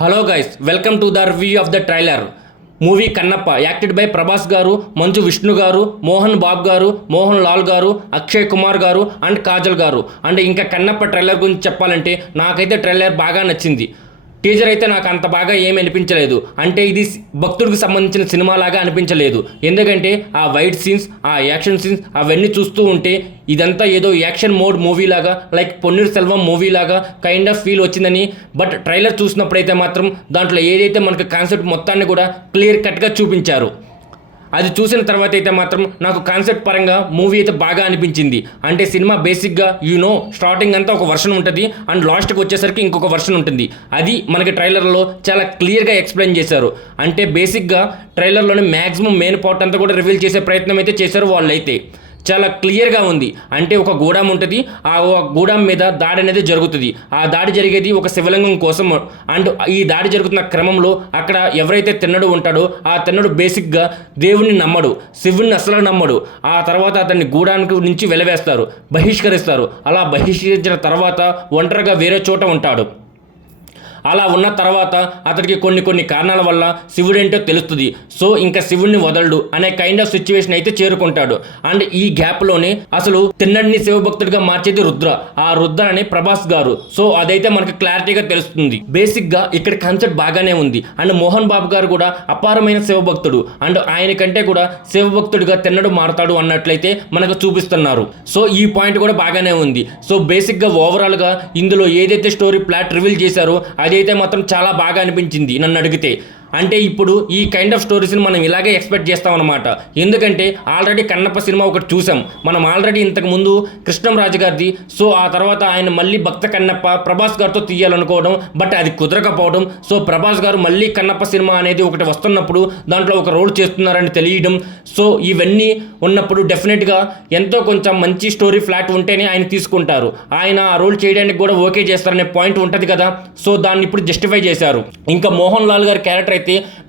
Hello guys, welcome to the review of the trailer movie Kannappa acted by Prabhas గారు, మంచు విష్ణు గారు, మోహన్ బాబు గారు, మోహన్ లాల్ గారు, అక్షయ్ కుమార్ గారు అండ్ కాజల్ గారు. అండ్ ఇంకా కన్నప్ప ట్రైలర్ గురించి చెప్పాలంటే నాకైతే ట్రైలర్ బాగా నచ్చింది. టీజర్ అయితే నాకు అంత బాగా ఏమి అనిపించలేదు. అంటే ఇది భక్తుడికి సంబంధించిన సినిమా లాగా అనిపించలేదు. ఎందుకంటే ఆ వైట్ సీన్స్, ఆ యాక్షన్ సీన్స్ అవన్నీ చూస్తూ ఉంటే ఇదంతా ఏదో యాక్షన్ మోడ్ మూవీ లాగా, లైక్ పొన్నీర్ సెల్వం మూవీ లాగా కైండ్ ఆఫ్ ఫీల్ వచ్చిందని. బట్ ట్రైలర్ చూసినప్పుడైతే మాత్రం దాంట్లో ఏదైతే మనకు కాన్సెప్ట్ మొత్తాన్ని కూడా క్లియర్ కట్గా చూపించారు. అది చూసిన తర్వాత అయితే మాత్రం నాకు కాన్సెప్ట్ పరంగా మూవీ అయితే బాగా అనిపించింది. అంటే సినిమా బేసిక్గా స్టార్టింగ్ అంతా ఒక వర్షన్ ఉంటుంది అండ్ లాస్ట్కి వచ్చేసరికి ఇంకొక వర్షన్ ఉంటుంది. అది మనకి ట్రైలర్లో చాలా క్లియర్గా ఎక్స్ప్లెయిన్ చేశారు. అంటే బేసిక్గా ట్రైలర్లోని మ్యాక్సిమం మెయిన్ పార్ట్ అంతా కూడా రివీల్ చేసే ప్రయత్నం అయితే చేశారు వాళ్ళైతే. చాలా క్లియర్గా ఉంది. అంటే ఒక గూడాం ఉంటుంది, ఆ గూడాం మీద దాడి అనేది జరుగుతుంది. ఆ దాడి జరిగేది ఒక శివలింగం కోసం. అండ్ ఈ దాడి జరుగుతున్న క్రమంలో అక్కడ ఎవరైతే తిన్నడు ఉంటాడో ఆ తిన్నడు బేసిక్గా దేవుణ్ణి నమ్మడు, శివుణ్ణి అసలు నమ్మడు. ఆ తర్వాత అతన్ని గూడానికి నుంచి వెలవేస్తారు, బహిష్కరిస్తారు. అలా బహిష్కరించిన తర్వాత ఒంటరిగా వేరే చోట ఉంటాడు. అలా ఉన్న తర్వాత అతడికి కొన్ని కారణాల వల్ల శివుడేంటో తెలుస్తుంది. సో ఇంకా శివుడిని వదలడు అనే కైండ్ ఆఫ్ సిచ్యువేషన్ అయితే చేరుకుంటాడు. అండ్ ఈ గ్యాప్లోనే అసలు తిన్నడిని శివభక్తుడిగా మార్చేది రుద్ర. ఆ రుద్ర అనే ప్రభాస్ గారు. సో అదైతే మనకి క్లారిటీగా తెలుస్తుంది. బేసిక్గా ఇక్కడ కాన్సెప్ట్ బాగానే ఉంది. అండ్ మోహన్ బాబు గారు కూడా అపారమైన శివభక్తుడు. అండ్ ఆయన కంటే కూడా శివభక్తుడిగా తిన్నడు మారతాడు అన్నట్లయితే మనకు చూపిస్తున్నారు. సో ఈ పాయింట్ కూడా బాగానే ఉంది. సో బేసిక్గా ఓవరాల్గా ఇందులో ఏదైతే స్టోరీ ప్లాట్ రివీల్ చేశారో అదైతే మాత్రం చాలా బాగా అనిపించింది నన్ను అడిగితే. అంటే ఇప్పుడు ఈ కైండ్ ఆఫ్ స్టోరీస్ని మనం ఇలాగే ఎక్స్పెక్ట్ చేస్తాం అనమాట. ఎందుకంటే ఆల్రెడీ కన్నప్ప సినిమా ఒకటి చూసాం మనం ఆల్రెడీ ఇంతకు ముందు కృష్ణంరాజు గారిది. సో ఆ తర్వాత ఆయన మళ్ళీ భక్త కన్నప్ప ప్రభాస్ గారితో తీయాలనుకోవడం, బట్ అది కుదరకపోవడం. సో ప్రభాస్ గారు మళ్ళీ కన్నప్ప సినిమా అనేది ఒకటి వస్తున్నప్పుడు దాంట్లో ఒక రోల్ చేస్తున్నారని తెలియడం. సో ఇవన్నీ ఉన్నప్పుడు డెఫినెట్గా ఎంతో కొంచెం మంచి స్టోరీ ఫ్లాట్ ఉంటేనే ఆయన తీసుకుంటారు. ఆయన ఆ రోల్ చేయడానికి కూడా ఓకే చేస్తారనే పాయింట్ ఉంటుంది కదా. సో దాన్ని ఇప్పుడు జస్టిఫై చేశారు. ఇంకా మోహన్ లాల్ గారి క్యారెక్టర్ అయితే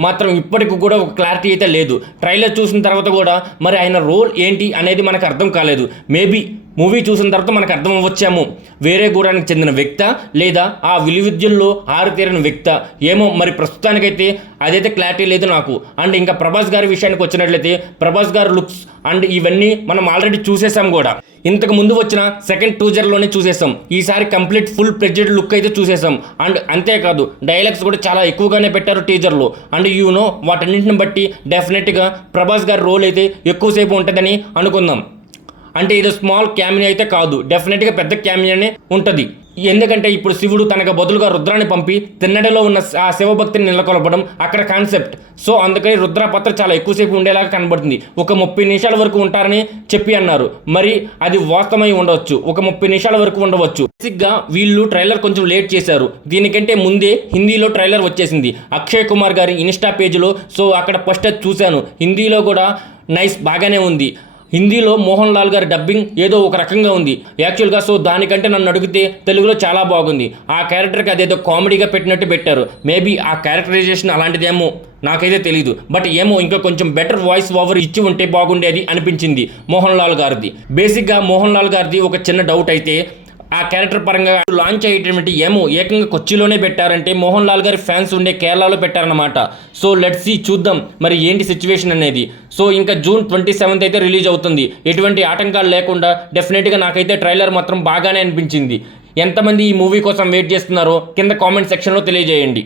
మాత్రం ఇప్పటికి కూడా ఒక క్లారిటీ అయితే లేదు. ట్రైలర్ చూసిన తర్వాత కూడా మరి ఆయన రోల్ ఏంటి అనేది మనకు అర్థం కాలేదు. మేబీ మూవీ చూసిన తర్వాత మనకు అర్థం అవ్వచ్చేమో వేరే గూడానికి చెందిన వ్యక్త లేదా ఆ విలువిద్యల్లో ఆరితేరిన వ్యక్త ఏమో. మరి ప్రస్తుతానికైతే అదైతే క్లారిటీ లేదు నాకు. అండ్ ఇంకా ప్రభాస్ గారి విషయానికి వచ్చినట్లయితే ప్రభాస్ గారి లుక్స్ అండ్ ఇవన్నీ మనం ఆల్రెడీ చూసేసాం కూడా. ఇంతకు ముందు వచ్చిన సెకండ్ టీజర్లోనే చూసేసాం. ఈసారి కంప్లీట్ ఫుల్ ప్రెజెంట్ లుక్ అయితే చూసేసాం. అండ్ అంతేకాదు డైలాగ్స్ కూడా చాలా ఎక్కువగానే పెట్టారు టీజర్లో. అండ్ వాటన్నింటిని బట్టి డెఫినెట్గా ప్రభాస్ గారి రోల్ అయితే ఎక్కువసేపు ఉంటుందని అనుకుందాం. అంటే ఇది స్మాల్ క్యామియో అయితే కాదు, డెఫినెట్గా పెద్ద క్యామియోనే ఉంటుంది. ఎందుకంటే ఇప్పుడు శివుడు తనకు బదులుగా రుద్రాన్ని పంపి తిన్నడిలో ఉన్న ఆ శివభక్తిని నెలకొల్పడం అక్కడ కాన్సెప్ట్. సో అందుకని రుద్ర పాత్ర చాలా ఎక్కువసేపు ఉండేలాగా కనబడుతుంది. ఒక 30 నిమిషాల వరకు ఉంటారని చెప్పి అన్నారు. మరి అది వాస్తవమై ఉండవచ్చు, ఒక 30 నిమిషాల వరకు ఉండవచ్చు. బేసిక్గా వీళ్ళు ట్రైలర్ కొంచెం లేట్ చేశారు. దీనికంటే ముందే హిందీలో ట్రైలర్ వచ్చేసింది అక్షయ్ కుమార్ గారి ఇన్స్టా పేజ్లో. సో అక్కడ ఫస్ట్ చూశాను. హిందీలో కూడా నైస్ బాగానే ఉంది. హిందీలో మోహన్ లాల్ గారి డబ్బింగ్ ఏదో ఒక రకంగా ఉంది యాక్చువల్గా. సో దానికంటే నన్ను అడిగితే తెలుగులో చాలా బాగుంది. ఆ క్యారెక్టర్కి అదేదో కామెడీగా పెట్టినట్టు పెట్టారు. మేబీ ఆ క్యారెక్టరైజేషన్ అలాంటిదేమో నాకైతే తెలియదు. బట్ ఏమో ఇంకా కొంచెం బెటర్ వాయిస్ ఓవర్ ఇచ్చి ఉంటే బాగుండేది అనిపించింది మోహన్ లాల్ గారిది. బేసిక్గా మోహన్ లాల్ గారిది ఒక చిన్న డౌట్ అయితే ఆ క్యారెక్టర్ పరంగా లాంచ్ అయ్యేటువంటి ఏమో ఏకంగా కొచ్చిలోనే పెట్టారంటే మోహన్ లాల్ గారి ఫ్యాన్స్ ఉండే కేరళలో పెట్టారనమాట. సో లెట్స్ సీ, చూద్దాం మరి ఏంటి సిచ్యువేషన్ అనేది. సో ఇంకా జూన్ 27th అయితే రిలీజ్ అవుతుంది. ఎటువంటి ఆటంకాలు లేకుండా డెఫినెట్గా నాకైతే ట్రైలర్ మాత్రం బాగానే అనిపించింది. ఎంతమంది ఈ మూవీ కోసం వెయిట్ చేస్తున్నారో కింద కామెంట్ సెక్షన్లో తెలియజేయండి.